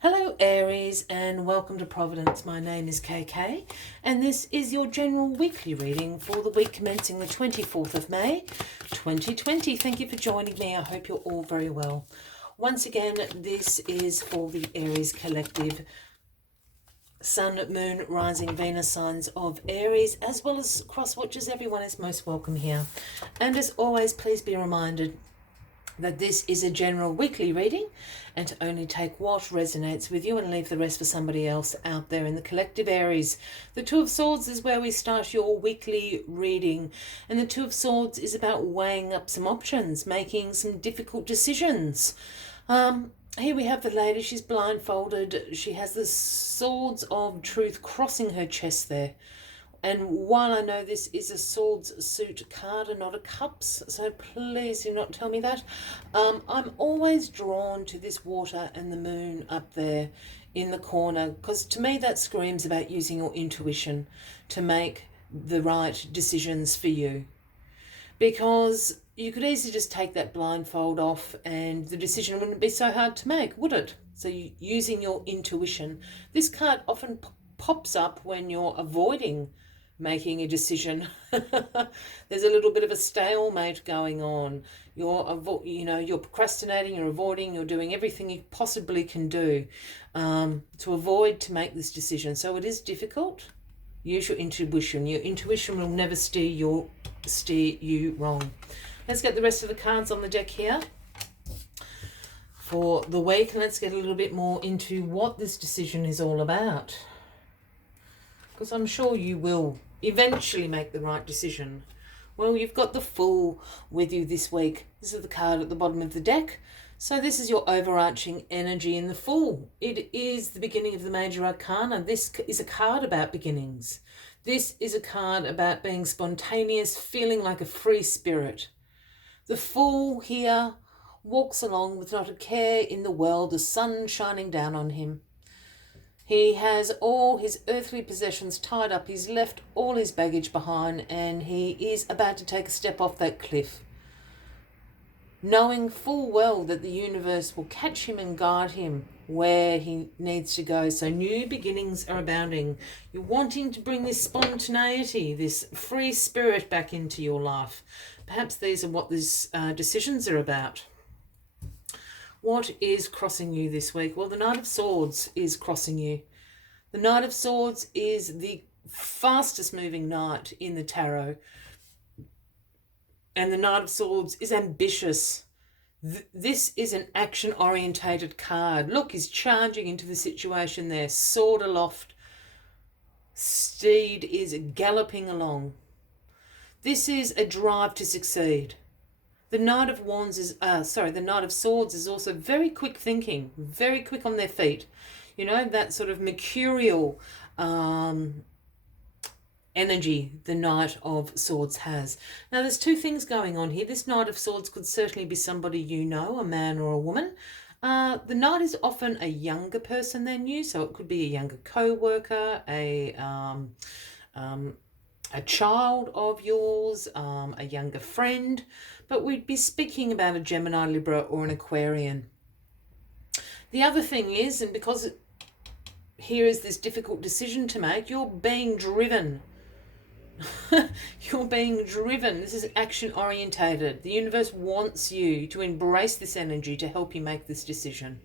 Hello Aries and welcome to Providence. My name is KK and this is your general weekly reading for the week commencing the 24th of May 2020. Thank you for joining me. I hope you're all very well. Once again, this is for the Aries collective, Sun, Moon, Rising, Venus signs of Aries, as well as cross watchers. Everyone is most welcome here. And as always, please be reminded that this is a general weekly reading and to only take what resonates with you and leave the rest for somebody else out there in the collective Aries. The Two of Swords is where we start your weekly reading, and the Two of Swords is about weighing up some options, making some difficult decisions. Here we have the lady. She's blindfolded. She has the swords of truth crossing her chest there. And while I know this is a swords suit card and not a cups, so please do not tell me that, I'm always drawn to this water and the moon up there in the corner, because to me that screams about using your intuition to make the right decisions for you. Because you could easily just take that blindfold off and the decision wouldn't be so hard to make, would it? So using your intuition. This card often pops up when you're avoiding making a decision. There's a little bit of a stalemate going on. You're procrastinating, you're avoiding, you're doing everything you possibly can do to avoid to make this decision. So it is difficult. Use your intuition. Your intuition will never steer you wrong. Let's get the rest of the cards on the deck here for the week. Let's get a little bit more into what this decision is all about, because I'm sure you will eventually make the right decision. Well, you've got the Fool with you this week. This is the card at the bottom of the deck. So this is your overarching energy in the Fool. It is the beginning of the major arcana. This is a card about beginnings. This is a card about being spontaneous, feeling like a free spirit. The Fool here walks along with not a care in the world, the sun shining down on him. He has all his earthly possessions tied up. He's left all his baggage behind and he is about to take a step off that cliff, knowing full well that the universe will catch him and guide him where he needs to go. So new beginnings are abounding. You're wanting to bring this spontaneity, this free spirit back into your life. Perhaps these are what these decisions are about. What is crossing you this week? Well, the Knight of Swords is crossing you. The Knight of Swords is the fastest moving knight in the tarot. And the Knight of Swords is ambitious. This is an action-orientated card. Look, he's charging into the situation there. Sword aloft. Steed is galloping along. This is a drive to succeed. The Knight of the Knight of Swords is also very quick thinking, very quick on their feet. You know, that sort of mercurial energy the Knight of Swords has. Now, there's two things going on here. This Knight of Swords could certainly be somebody you know, a man or a woman. The Knight is often a younger person than you, so it could be a younger co-worker, a child of yours, a younger friend, but we'd be speaking about a Gemini, Libra, or an Aquarian. The other thing is, and because here is this difficult decision to make, you're being driven. You're being driven. This is action orientated. The universe wants you to embrace this energy to help you make this decision.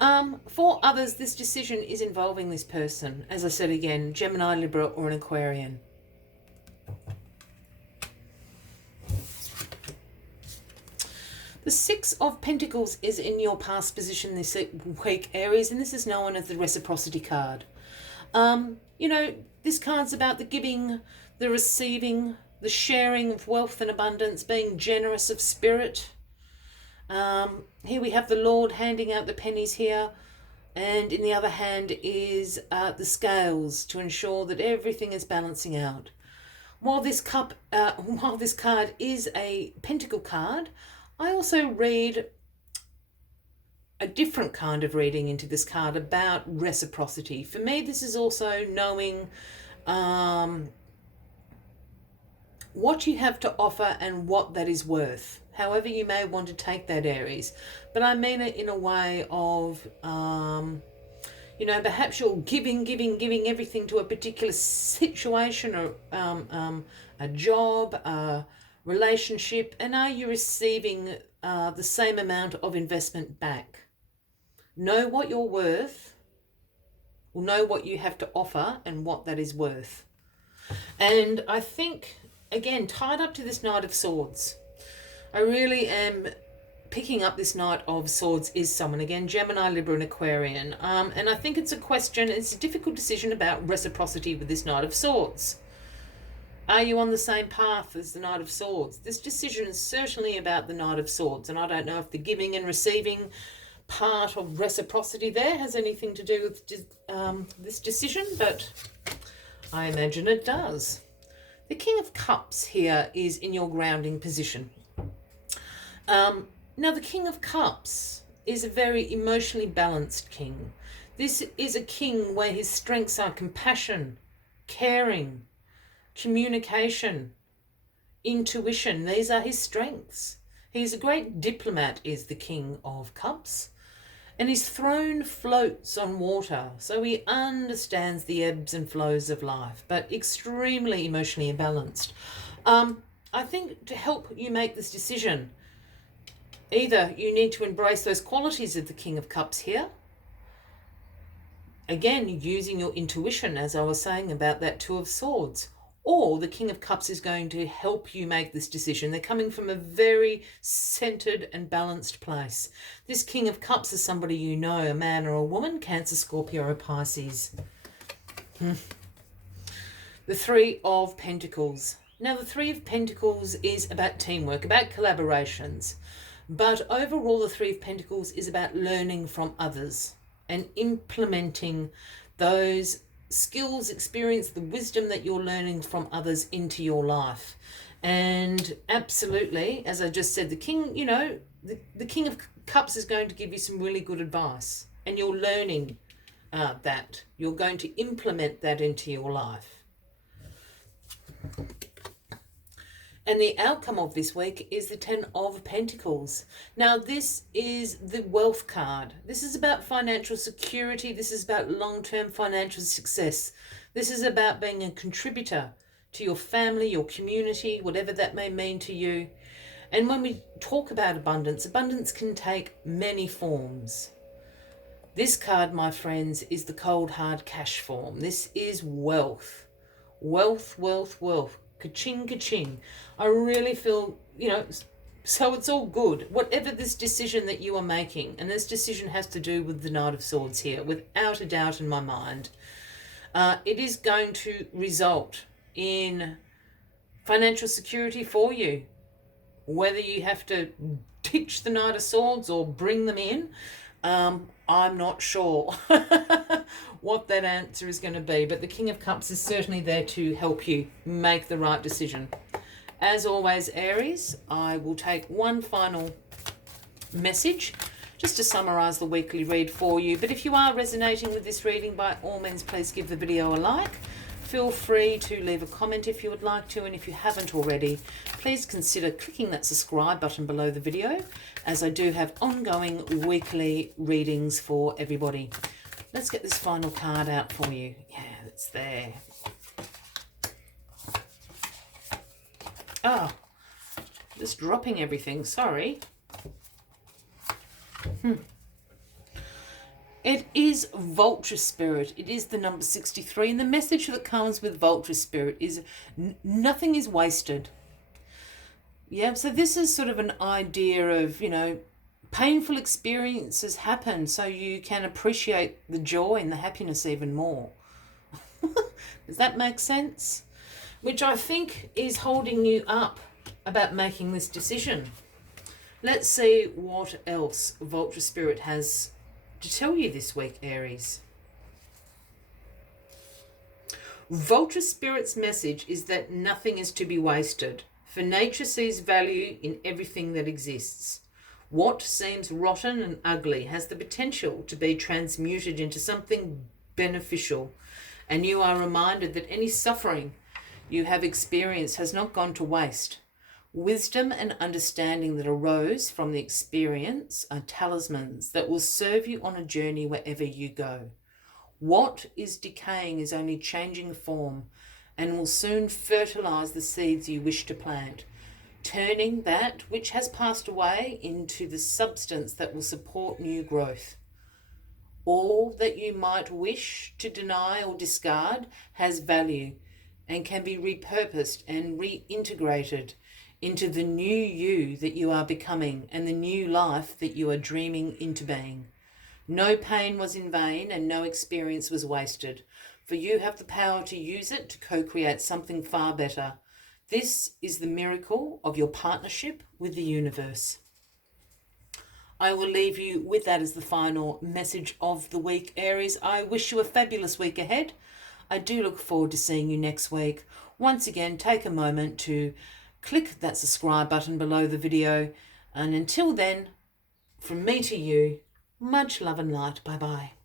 For others, this decision is involving this person. As I said again, Gemini, Libra, or an Aquarian. The Six of Pentacles is in your past position this week, Aries, and this is known as the reciprocity card. This card's about the giving, the receiving, the sharing of wealth and abundance, being generous of spirit. Here we have the Lord handing out the pennies here, and in the other hand is the scales to ensure that everything is balancing out. While this card is a pentacle card, I also read a different kind of reading into this card about reciprocity. For me, this is also knowing what you have to offer and what that is worth. However you may want to take that, Aries. But I mean it in a way of, perhaps you're giving everything to a particular situation or a job, a relationship, and are you receiving the same amount of investment back? Know what you're worth, or know what you have to offer and what that is worth. And I think, again, tied up to this Knight of Swords, I really am picking up this Knight of Swords is someone, again, Gemini, Libra and Aquarian. And I think it's a difficult decision about reciprocity with this Knight of Swords. Are you on the same path as the Knight of Swords? This decision is certainly about the Knight of Swords, and I don't know if the giving and receiving part of reciprocity there has anything to do with this decision, but I imagine it does. The King of Cups here is in your grounding position. Now, the King of Cups is a very emotionally balanced king. This is a king where his strengths are compassion, caring, communication, intuition. These are his strengths. He's a great diplomat, is the King of Cups. And his throne floats on water, so he understands the ebbs and flows of life, but extremely emotionally balanced. I think to help you make this decision, either you need to embrace those qualities of the King of Cups here, again, using your intuition, as I was saying about that Two of Swords, or the King of Cups is going to help you make this decision. They're coming from a very centered and balanced place. This King of Cups is somebody you know, a man or a woman, Cancer, Scorpio or Pisces. The Three of Pentacles. Now, the Three of Pentacles is about teamwork, about collaborations. But overall, the Three of Pentacles is about learning from others and implementing those skills, experience, the wisdom that you're learning from others into your life. And absolutely, as I just said, the King, the King of Cups is going to give you some really good advice, and you're learning that. You're going to implement that into your life. And the outcome of this week is the Ten of Pentacles. Now, this is the wealth card. This is about financial security. This is about long-term financial success. This is about being a contributor to your family, your community, whatever that may mean to you. And when we talk about abundance, abundance can take many forms. This card, my friends, is the cold, hard cash form. This is wealth. Wealth, wealth, wealth. Ka-ching, ka-ching. I really feel, so it's all good. Whatever this decision that you are making, and this decision has to do with the Knight of Swords here, without a doubt in my mind, it is going to result in financial security for you. Whether you have to ditch the Knight of Swords or bring them in, I'm not sure what that answer is going to be, but the King of Cups is certainly there to help you make the right decision. As always, Aries, I will take one final message just to summarize the weekly read for you. But if you are resonating with this reading, by all means, please give the video a like. Feel free to leave a comment if you would like to, and if you haven't already, please consider clicking that subscribe button below the video, as I do have ongoing weekly readings for everybody. Let's get this final card out for you. Yeah, it's there. Oh, just dropping everything, sorry. It is Vulture Spirit. It is the number 63. And the message that comes with Vulture Spirit is nothing is wasted. Yeah, so this is sort of an idea of, painful experiences happen so you can appreciate the joy and the happiness even more. Does that make sense? Which I think is holding you up about making this decision. Let's see what else Vulture Spirit has to tell you this week, Aries. Vulture Spirit's message is that nothing is to be wasted, for nature sees value in everything that exists. What seems rotten and ugly has the potential to be transmuted into something beneficial, and you are reminded that any suffering you have experienced has not gone to waste. Wisdom and understanding that arose from the experience are talismans that will serve you on a journey wherever you go. What is decaying is only changing form and will soon fertilize the seeds you wish to plant, turning that which has passed away into the substance that will support new growth. All that you might wish to deny or discard has value and can be repurposed and reintegrated into the new you that you are becoming and the new life that you are dreaming into being. No pain was in vain and no experience was wasted, for you have the power to use it to co-create something far better. This is the miracle of your partnership with the universe. I will leave you with that as the final message of the week, Aries. I wish you a fabulous week ahead. I do look forward to seeing you next week. Once again, take a moment to click that subscribe button below the video. And until then, from me to you, much love and light. Bye-bye.